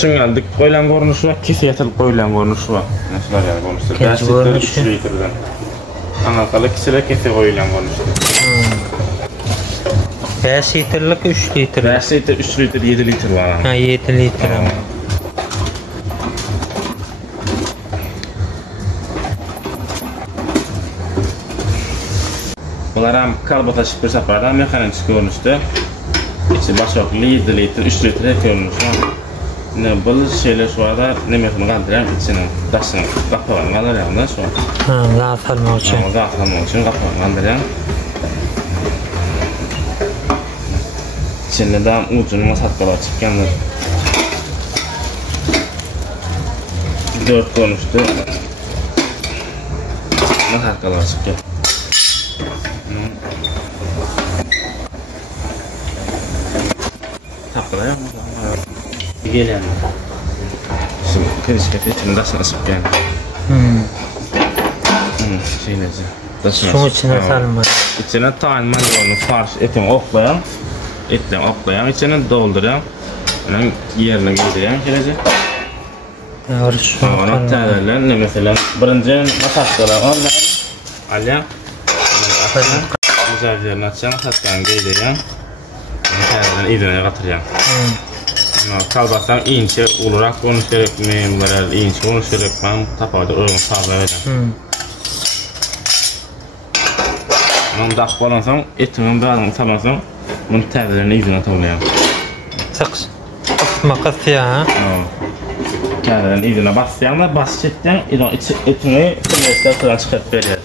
Şungaldyk koyulan görünüşü var, kesiyatılıp koyulan görünüşü var. Nasıl yani görünüşü? 5 litre, 3 litreden. Anakalı kisiler kesi koyulan görünüşü. 5 litrelik 3 litre. 5 litre, 3 litre, 7 litre var. Ha 7 litre. Bunlar hem karbotaşık bir seferden mekanik görünüşte. İçi başak 7 litre, 3 litre görünüşü var. Ne bu şeyler şu anda ne mekana kaldırıyorum içine daşını kapağını kaldırıyorum da şu an. Ha, gaz almak için. Gaz almak için kapağını kaldırıyorum. İçinde de ucunu masatkalar çıkanlar. 4 konuştu. Masatkalar çıkan. Takılar ya. Gelen. Şimdi kriskete içinde daşını asıp geldi. Şeylezi. Şunun içine salma. İçine tayin malyonu farş etini oklayan. Etten oklayan, içine dolduran. Onun yerine gidiyen kelece. Doğru. Ona tədərlər ne mesela? Birinci masatkalar ondan alya. Mücadelerini açan masatkanı gidiyen. Tədərlərini idinaya qatırıyan. Kalbastan ince olarak konuş gerek mi? Bunlar ince konuş gerek mi? Tapayda uygun sağlar edin. Bunun dağ balansam, etimin bağlamını tabansam, bunun tədərlərini idinaya tavlayan. Sıqış. Makas ya. Tədərlərini idinaya bassayan da, basışetdən etini kırmızıdan çıkart verir.